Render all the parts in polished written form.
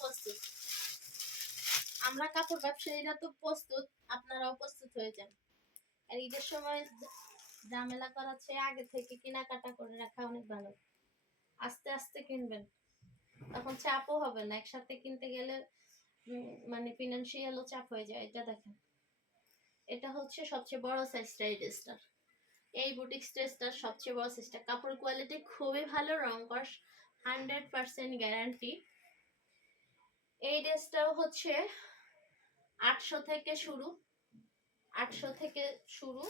প্রস্তুত। আমরা কাপড় ব্যবসায়ীরা তো প্রস্তুত, আপনারাও প্রস্তুত হয়ে যান। আর ঈদের সময় ঝামেলা করার চেয়ে আগে থেকে কেনাকাটা করে রাখা অনেক ভালো। আস্তে আস্তে কিনবেন, তখন চাপও হবে না। একসাথে কিনতে গেলে মানে ফিনান্সিয়ালও চাপ হয়ে যায়। এটা দেখেন, এটা হচ্ছে সবচেয়ে বড় সাইজটা এই ড্রেসটার। এই বুটিক ড্রেসটার সবচেয়ে বড় সাইজটা। কাপড় কোয়ালিটি খুবই ভালো, রং কস 100% গ্যারান্টি। এই ড্রেসটাও হচ্ছে 800 থেকে শুরু, 800 থেকে শুরু।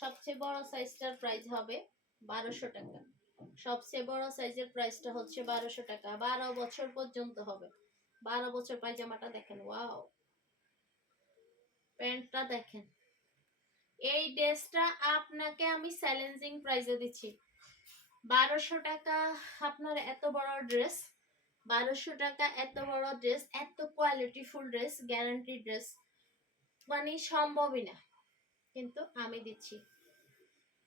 সবচেয়ে বড় সাইজটার প্রাইস হবে 1200 টাকা। সবচেয়ে বড় সাইজের প্রাইসটা হচ্ছে 1200 টাকা। 12 বছর পর্যন্ত হবে। 12 বছর। পায়জামাটা দেখেন, ওয়াও, প্যান্টটা দেখেন। এই ড্রেসটা আপনাকে আমি চ্যালেঞ্জিং প্রাইসে দিচ্ছি 1200 টাকা। আপনার এত বড় ড্রেস, 1200 টাকা এত বড় ড্রেস, এত কোয়ালিটিফুল ড্রেস, গ্যারান্টি ড্রেস মানে সম্ভবই না, কিন্তু আমি দিচ্ছি।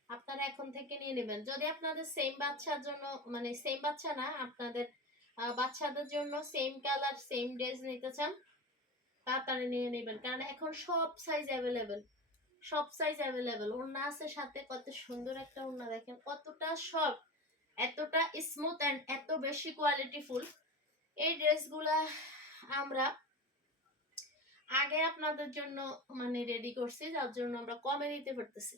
আপনারা এখন থেকে নিয়ে নেবেন। যদি আপনাদের সেম বাচ্চার জন্য, মানে সেম বাচ্চা না, আপনাদের বাচ্চাদের জন্য সেম কালার সেম ড্রেস নিতে চান, তাড়াতাড়ি নিয়ে নেবেন, কারণ এখন সব সাইজ অ্যাভেলেবেল। সব সাইজ অ্যাভেলেবেল। ওড়না আছে সাথে, কত সুন্দর একটা ওড়না দেখেন, কতটা সফট, এতটা স্মুথ এন্ড এত বেশি কোয়ালিটিফুল। এই ড্রেসগুলা আমরা আগে আপনাদের জন্য মানে রেডি করছি, যার জন্য আমরা কমে দিতে পারতেছি।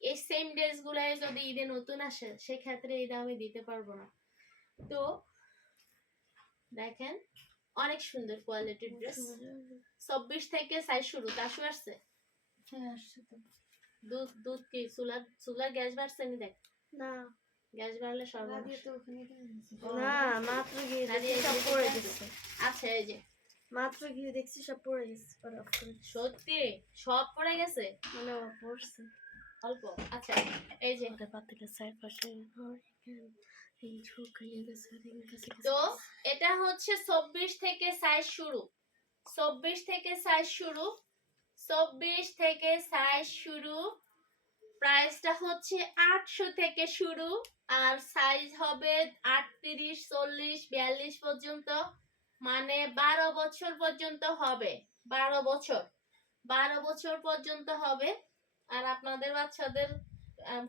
এই সেম ড্রেসগুলো যদি ঈদে নতুন আসে, সেক্ষেত্রে এই দামে দিতে পারবো না। তো দেখেন, অনেক সুন্দর কোয়ালিটির ড্রেস। 24 থেকে সাইজ শুরু। তাসু আসছে, দুধ কি চুলা গ্যাস বাড়ছে নি? দেখ না, গ্যাস বাড়লে সব না মাত্র গিয়ে সব পড়ে গেছে। আচ্ছা, এই যে মাত্র গিয়ে দেখছি সব পড়ে গেছে। সত্যি সব পড়ে গেছে, মানে পড়ছে অল্প। আচ্ছা, এই যে তো এটা হচ্ছে 24 থেকে সাইজ শুরু। 24 থেকে সাইজ শুরু। 24 থেকে সাইজ শুরু। প্রাইসটা হচ্ছে 800 থেকে শুরু। আর সাইজ হবে 38, 40, 42 পর্যন্ত, মানে 12 বছর পর্যন্ত হবে। 12 বছর, 12 বছর পর্যন্ত হবে। আর আপনাদের বাচ্চাদের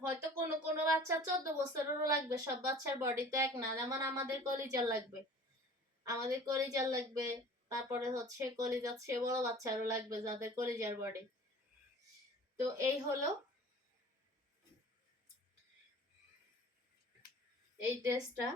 হয়তো কোনো কোনো বাচ্চা 14 বছরেরও লাগবে। সব বাচ্চার বডি তো এক না, যেমন আমাদের কলিজার লাগবে, আমাদের কলিজার লাগবে। তারপরে হচ্ছে কলিজার চেয়ে বড় বাচ্চারও লাগবে, যাদের কলিজার বডি। তো এই হলো এই ড্রেসটা।